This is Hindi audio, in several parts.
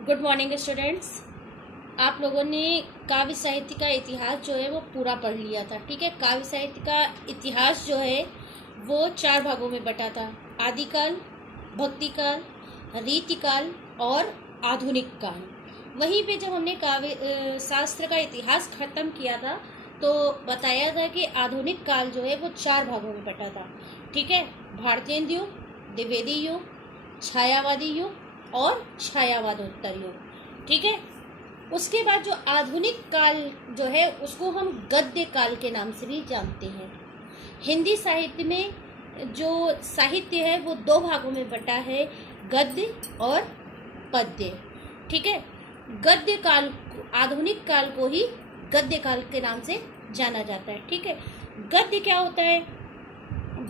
Good morning students. आप लोगों ने काव्य साहित्य का इतिहास जो है वो पूरा पढ़ लिया था। ठीक है, काव्य साहित्य का इतिहास जो है वो 4 भागों में बटा था। आदिकाल, भक्तिकाल, रीतिकाल और आधुनिक काल। वहीं पे जब हमने काव्य शास्त्र का इतिहास खत्म किया था तो बताया था कि आधुनिक काल जो है वो 4 भागों में बटा था। ठीक है, भारतीय युग, द्विवेदी युग, छायावादी युग और छायावादोत्तर युग। ठीक है, उसके बाद जो आधुनिक काल जो है उसको हम गद्य काल के नाम से भी जानते हैं। हिंदी साहित्य में जो साहित्य है वो 2 भागों में बटा है, गद्य और पद्य। ठीक है, गद्य काल, आधुनिक काल को ही गद्य काल के नाम से जाना जाता है। ठीक है, गद्य क्या होता है?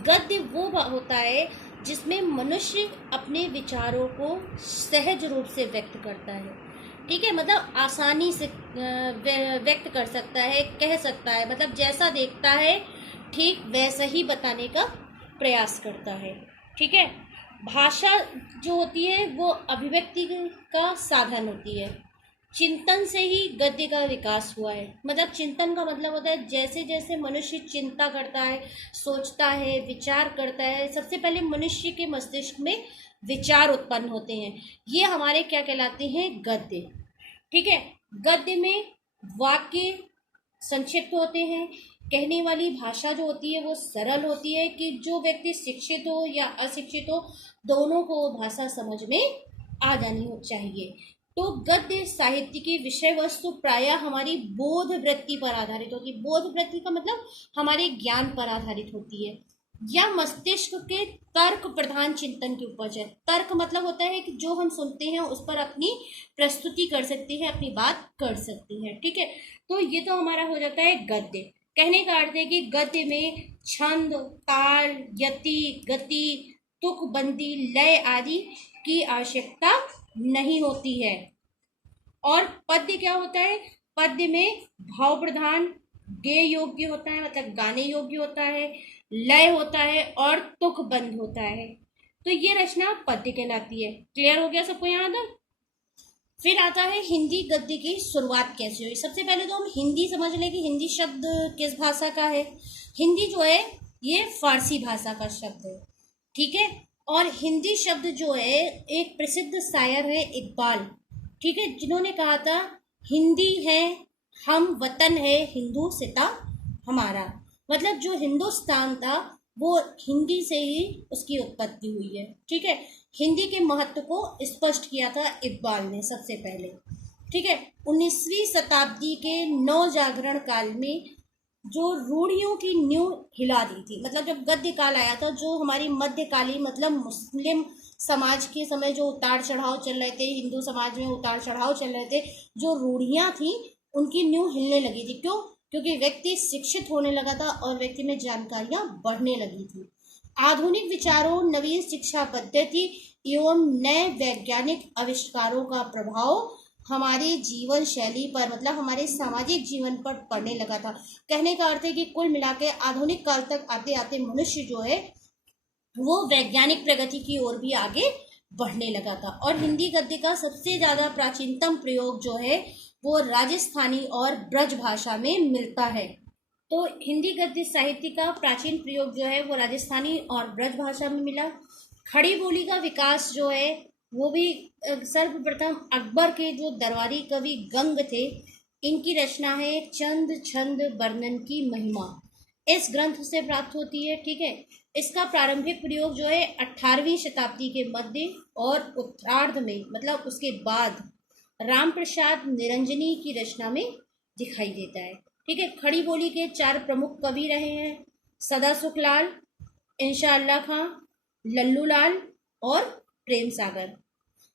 गद्य वो होता है जिसमें मनुष्य अपने विचारों को सहज रूप से व्यक्त करता है। ठीक है, मतलब आसानी से व्यक्त कर सकता है, कह सकता है, मतलब जैसा देखता है ठीक वैसा ही बताने का प्रयास करता है। ठीक है, भाषा जो होती है वो अभिव्यक्ति का साधन होती है। चिंतन से ही गद्य का विकास हुआ है। मतलब चिंतन का मतलब होता है जैसे जैसे मनुष्य चिंता करता है, सोचता है, विचार करता है, सबसे पहले मनुष्य के मस्तिष्क में विचार उत्पन्न होते हैं। ये हमारे क्या कहलाते हैं? गद्य। ठीक है, गद्य में वाक्य संक्षिप्त होते हैं। कहने वाली भाषा जो होती है वो सरल होती है कि जो व्यक्ति शिक्षित हो या अशिक्षित हो दोनों को भाषा समझ में आ जानी चाहिए। तो गद्य साहित्य की विषय वस्तु प्रायः हमारी बोध वृत्ति पर आधारित होती है। बोध वृत्ति का मतलब हमारे ज्ञान पर आधारित होती है या मस्तिष्क के तर्क प्रधान चिंतन की उपज है। तर्क मतलब होता है कि जो हम सुनते हैं उस पर अपनी प्रस्तुति कर सकते हैं, अपनी बात कर सकते हैं। ठीक है, तो ये तो हमारा हो जाता है गद्य। कहने का अर्थ है कि गद्य में छंद, ताल, यति, गति, तुकबंदी, लय आदि की आवश्यकता नहीं होती है। और पद्य क्या होता है? पद्य में भाव प्रधान, गेय योग्य होता है, मतलब गाने योग्य होता है, लय होता है और तुकबंद होता है। तो ये रचना पद्य कहलाती है। क्लियर हो गया सबको यहाँ तक? फिर आता है हिंदी गद्य की शुरुआत कैसे हुई। सबसे पहले तो हम हिंदी समझ लें कि हिंदी शब्द किस भाषा का है। हिंदी जो है ये फारसी भाषा का शब्द है। ठीक है, और हिंदी शब्द जो है एक प्रसिद्ध शायर है इकबाल। ठीक है, जिन्होंने कहा था हिंदी है हम वतन है हिंदू सिता हमारा। मतलब जो हिंदुस्तान था वो हिंदी से ही उसकी उत्पत्ति हुई है। ठीक है, हिंदी के महत्व को स्पष्ट किया था इकबाल ने सबसे पहले। ठीक है, 19वीं शताब्दी के नव जागरण काल में जो रूढ़ियों की नींव हिला दी थी। मतलब जब गद्य काल आया था, जो हमारी मध्यकालीन मतलब मुस्लिम समाज के समय जो उतार चढ़ाव चल रहे थे, हिंदू समाज में उतार चढ़ाव चल रहे थे, जो रूढ़ियां थी उनकी नींव हिलने लगी थी। क्यों? क्योंकि व्यक्ति शिक्षित होने लगा था और व्यक्ति में जानकारियां बढ़ने लगी थी। आधुनिक विचारों, नवीन शिक्षा पद्धति एवं नए वैज्ञानिक आविष्कारों का प्रभाव हमारे जीवन शैली पर, मतलब हमारे सामाजिक जीवन पर पड़ने लगा था। कहने का अर्थ है कि कुल मिला के आधुनिक काल तक आते आते मनुष्य जो है वो वैज्ञानिक प्रगति की ओर भी आगे बढ़ने लगा था। और हिंदी गद्य का सबसे ज्यादा प्राचीनतम प्रयोग जो है वो राजस्थानी और ब्रज भाषा में मिलता है। तो हिंदी गद्य साहित्य का प्राचीन प्रयोग जो है वो राजस्थानी और ब्रज भाषा में मिला। खड़ी बोली का विकास जो है वो भी सर्वप्रथम अकबर के जो दरबारी कवि गंग थे, इनकी रचना है चंद छंद वर्णन की महिमा, इस ग्रंथ से प्राप्त होती है। ठीक है, इसका प्रारंभिक प्रयोग जो है 18वीं शताब्दी के मध्य और उत्तरार्ध में, मतलब उसके बाद राम प्रसाद निरंजनी की रचना में दिखाई देता है। ठीक है, खड़ी बोली के 4 प्रमुख कवि रहे हैं, सदा सुखलाल, इंशाअल्लाह खां, लल्लू लाल और प्रेम सागर।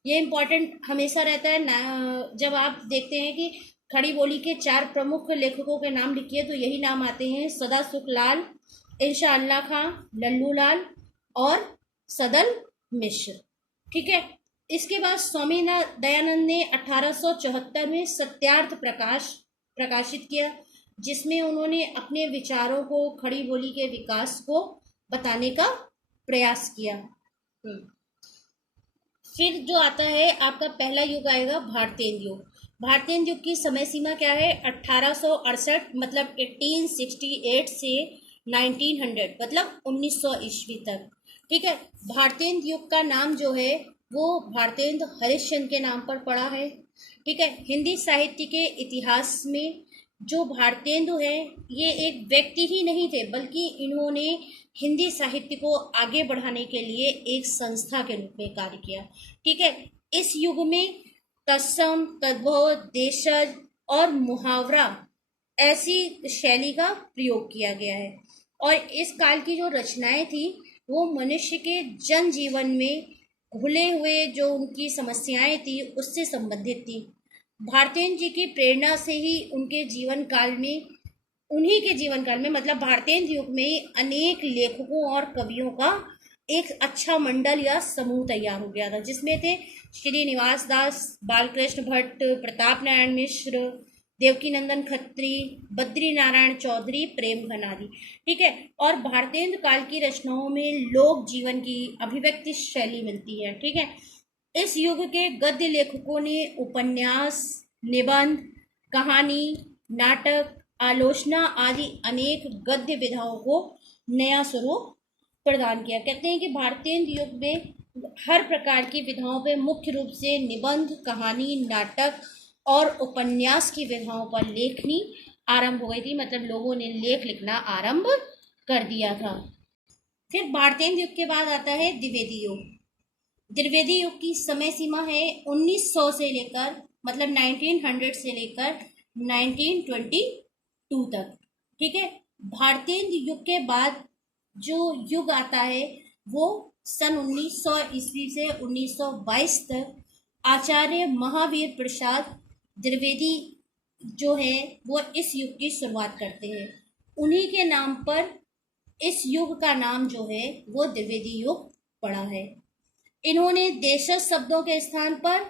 ये इम्पोर्टेंट हमेशा रहता है ना, जब आप देखते हैं कि खड़ी बोली के 4 प्रमुख लेखकों के नाम लिखिए तो यही नाम आते हैं, सदा सुखलाल, इंशाअल्लाह खां, लल्लू लाल और सदल मिश्र। ठीक है, इसके बाद स्वामी दयानंद ने 1874 में सत्यार्थ प्रकाशित किया, जिसमें उन्होंने अपने विचारों को खड़ी बोली के विकास को बताने का प्रयास किया। फिर जो आता है आपका पहला युग आएगा भारतेंद्र युग। भारतेंद्र युग की समय सीमा क्या है? 1868 मतलब 1868 से 1900 मतलब 1900 ईस्वी तक। ठीक है। भारतेंद्र युग का नाम जो है वो भारतेंद्र हरिश्चंद्र के नाम पर पड़ा है। ठीक है। हिंदी साहित्य के इतिहास में जो भारतेंदु हैं ये एक व्यक्ति ही नहीं थे, बल्कि इन्होंने हिंदी साहित्य को आगे बढ़ाने के लिए एक संस्था के रूप में कार्य किया। ठीक है। इस युग में तत्सम, तद्भव, देशज और मुहावरा ऐसी शैली का प्रयोग किया गया है। और इस काल की जो रचनाएं थी वो मनुष्य के जन जीवन में घुले हुए जो उनकी समस्याएं थी उससे संबंधित थी। भारतेंद्र जी की प्रेरणा से ही उनके जीवन काल में, उन्हीं के जीवन काल में मतलब भारतेंद्र युग में अनेक लेखकों और कवियों का एक अच्छा मंडल या समूह तैयार हो गया था, जिसमें थे श्रीनिवास दास, बालकृष्ण भट्ट, प्रताप नारायण मिश्र, देवकीनंदन खत्री, बद्री नारायण चौधरी, प्रेमघन आदि। ठीक है। और भारतेंद्र काल की रचनाओं में लोक जीवन की अभिव्यक्ति शैली मिलती है। ठीक है। इस युग के गद्य लेखकों ने उपन्यास, निबंध, कहानी, नाटक, आलोचना आदि अनेक गद्य विधाओं को नया स्वरूप प्रदान किया। कहते हैं कि भारतेंद्र युग में हर प्रकार की विधाओं पर मुख्य रूप से निबंध, कहानी, नाटक और उपन्यास की विधाओं पर लेखनी आरंभ हो गई थी, मतलब लोगों ने लेख लिखना आरंभ कर दिया था। फिर भारतेंद्र युग के बाद आता है द्विवेदी युग। द्विवेदी युग की समय सीमा है 1900 से लेकर मतलब 1900 से लेकर 1922 तक। ठीक है। भारतेंद्र युग के बाद जो युग आता है वो सन 1900 ईस्वी से 1922 तक आचार्य महावीर प्रसाद द्विवेदी जो है वो इस युग की शुरुआत करते हैं। उन्हीं के नाम पर इस युग का नाम जो है वो द्विवेदी युग पड़ा है। इन्होंने देशज शब्दों के स्थान पर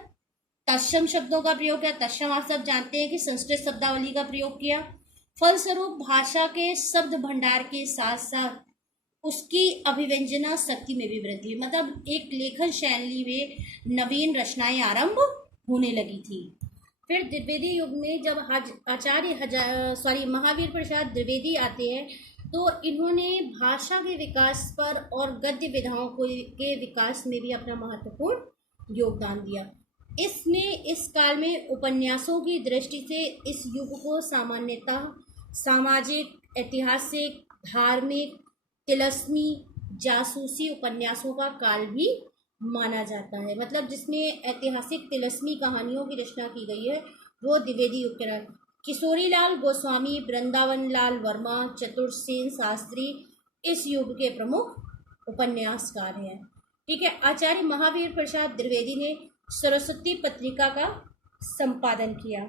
तत्सम शब्दों का प्रयोग किया। तत्सम आप सब जानते हैं कि संस्कृत शब्दावली का प्रयोग किया। फलस्वरूप भाषा के शब्द भंडार के साथ साथ उसकी अभिव्यंजना शक्ति में भी वृद्धि, मतलब एक लेखन शैली में नवीन रचनाएं आरंभ होने लगी थी। फिर द्विवेदी युग में जब आचार्य महावीर प्रसाद द्विवेदी आते हैं तो इन्होंने भाषा के विकास पर और गद्य विधाओं के विकास में भी अपना महत्वपूर्ण योगदान दिया। इसने इस काल में उपन्यासों की दृष्टि से इस युग को सामान्यतः सामाजिक, ऐतिहासिक, धार्मिक, तिलस्मी, जासूसी उपन्यासों का काल भी माना जाता है। मतलब जिसमें ऐतिहासिक तिलस्मी कहानियों की रचना की गई है वो द्विवेदी युग के किशोरीलाल गोस्वामी, वृंदावन लाल वर्मा, चतुर्सेन शास्त्री इस युग के प्रमुख उपन्यासकार हैं। ठीक है। आचार्य महावीर प्रसाद द्विवेदी ने सरस्वती पत्रिका का संपादन किया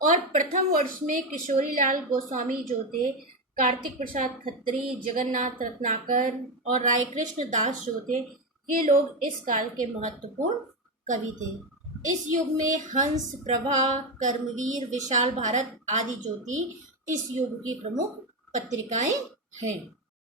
और प्रथम वर्ष में किशोरीलाल गोस्वामी जो थे, कार्तिक प्रसाद खत्री, जगन्नाथ रत्नाकर और रायकृष्ण दास जो थे, ये लोग इस काल के महत्वपूर्ण कवि थे। इस युग में हंस, प्रभा, कर्मवीर, विशाल भारत आदि जो थी इस युग की प्रमुख पत्रिकाएं हैं।